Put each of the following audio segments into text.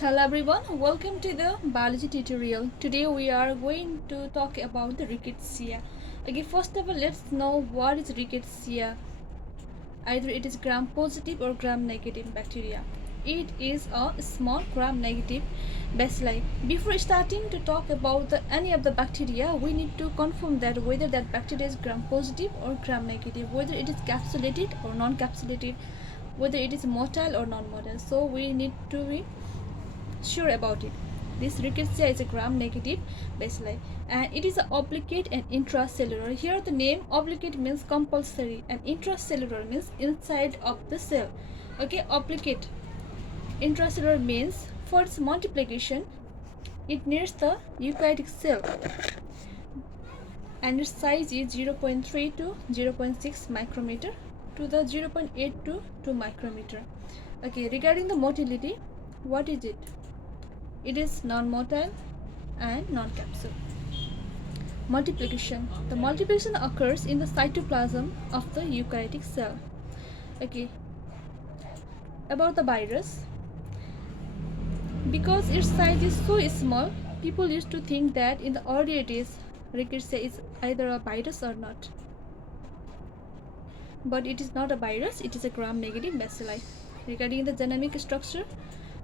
Hello everyone, welcome to the biology tutorial. Today we are going to talk about the Rickettsia. Okay, first of all, let's know what is Rickettsia. Either it is gram positive or gram negative bacteria. It is a small gram negative bacilli. Before starting to talk about any of the bacteria, we need to confirm that whether that bacteria is gram positive or gram negative, whether it is capsulated or non-capsulated, whether it is motile or non-motile. So we need to be sure about it. This rickettsia is a gram-negative bacilli and it is obligate and intracellular. Here the name obligate means compulsory and intracellular means inside of the cell. Okay, obligate. Intracellular means for its multiplication it needs the eukaryotic cell and its size is 0.3 to 0.6 micrometer to the 0.8 to 2 micrometer. Okay, regarding the motility, what is it? It is non-motile and non-capsule. Multiplication. The multiplication occurs in the cytoplasm of the eukaryotic cell. Okay. About the virus. Because its size is so small, people used to think that in the early 80s, Rickettsia is either a virus or not. But it is not a virus, it is a gram-negative bacilli. Regarding the genomic structure,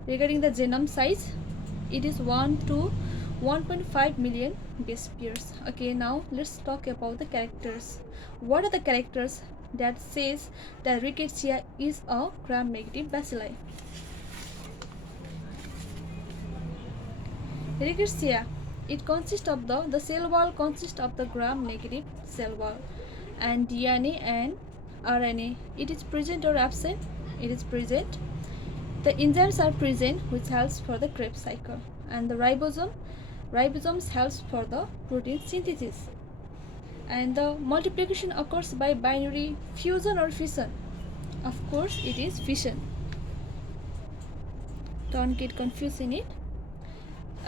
regarding the genome size, it is 1 to 1.5 million base pairs. Okay, now let's talk about the characters. What are the characters that says that Rickettsia is a gram-negative bacilli? Rickettsia, it consists of the cell wall consists of the gram-negative cell wall and DNA and RNA. It is present or absent? It is present. The enzymes are present which helps for the Krebs cycle and the ribosomes helps for the protein synthesis and the multiplication occurs by binary fusion or fission. Of course it is fission. Don't get confused in it.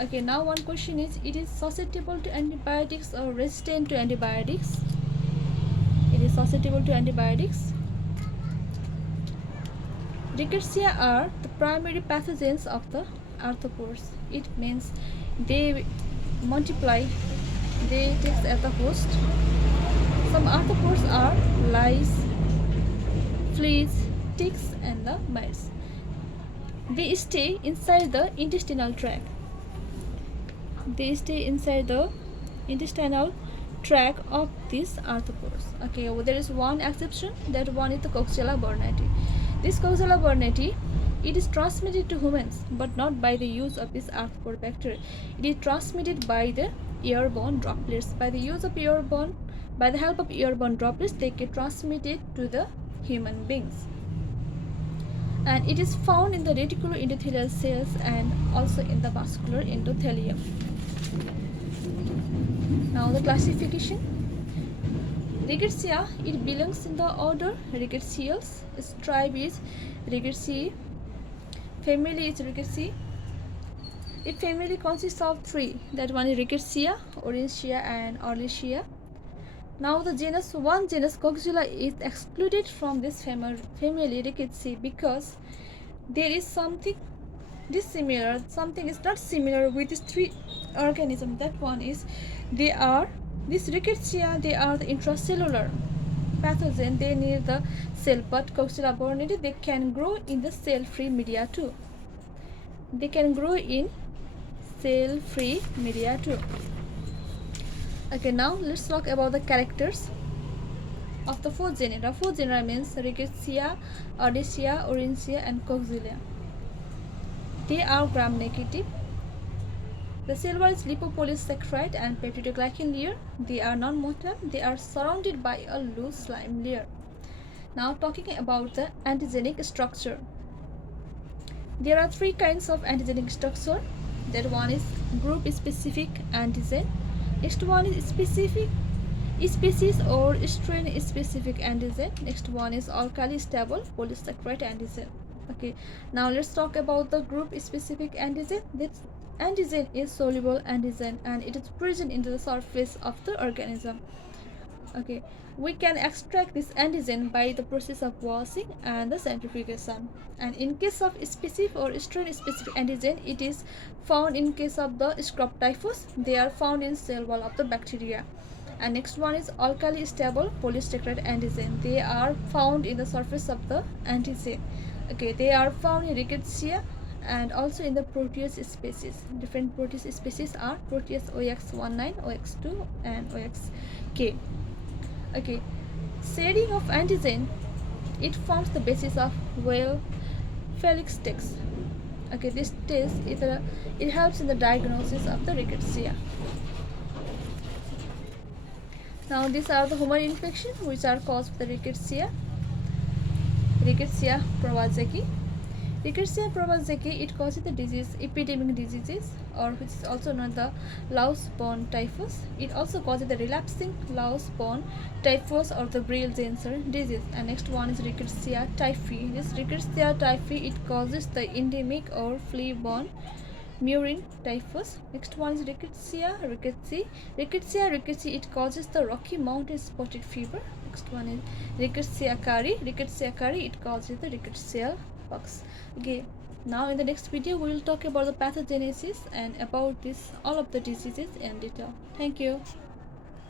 Okay, now one question is, it is susceptible to antibiotics or resistant to antibiotics? It is susceptible to antibiotics. Rickettsia are the primary pathogens of the arthropods. It means they multiply, they take as the host. Some arthropods are lice, fleas, ticks and the mites. They stay inside the intestinal tract. They stay inside the intestinal tract of these arthropods. Okay, well, there is one exception, that one is the Coxiella burnetii. This Coxiella burnetii, it is transmitted to humans but not by the use of this arthropod vector. It is transmitted by the airborne droplets. By the help of airborne droplets, they get transmitted to the human beings. And it is found in the reticuloendothelial cells and also in the vascular endothelium. Now the classification. Rickettsia, it belongs in the order Rickettsiales. Its tribe is Rickettsia. Family is Rickettsia. Its family consists of three. That one is Rickettsia, Aurencia and Orlicea. Now the one genus Coxiella is excluded from this family Rickettsia because there is something dissimilar, something is not similar with these three organisms. That one is this Rickettsia, they are the intracellular pathogen, they need the cell, but Coxiella burnetii, they can grow in the cell-free media too. They can grow in cell-free media too. Okay, now let's talk about the characters of the four genera. Four genera means Rickettsia, Aurencia, Aurencia and Coxiella. They are gram-negative. The cell wall is lipopolysaccharide and peptidoglycan layer. They are non-motile. They are surrounded by a loose slime layer. Now talking about the antigenic structure. There are three kinds of antigenic structure. That one is group-specific antigen. Next one is specific species or strain-specific antigen. Next one is alkali-stable polysaccharide antigen. Okay, now let's talk about the group-specific antigen. This antigen is soluble antigen and it is present in the surface of the organism. Okay, we can extract this antigen by the process of washing and the centrifugation. And in case of specific or strain specific antigen, it is found in case of the scrub typhus. They are found in cell wall of the bacteria. And next one is alkali stable polysaccharide antigen. They are found in the surface of the antigen. Okay, they are found in Rickettsia and also in the Proteus species. Different Proteus species are Proteus OX19, OX2, and OXK. Okay, shading of antigen, it forms the basis of well Felix test. Okay, this test it helps in the diagnosis of the rickettsia. Now these are the human infection which are caused by the Rickettsia prowazekii. Rickettsia-Prowazekii, it causes the disease, epidemic diseases, or which is also known the louse-borne typhus. It also causes the relapsing louse-borne typhus or the Brill-Jensen disease. And next one is Rickettsia typhi. This Rickettsia typhi, it causes the endemic or flea-borne murine typhus. Next one is Rickettsia rickettsii, it causes the Rocky Mountain spotted fever. Next one is Rickettsia-Kari, it causes the rickettsial pox. Okay, now in the next video we will talk about the pathogenesis and about this all of the diseases in detail. Thank you.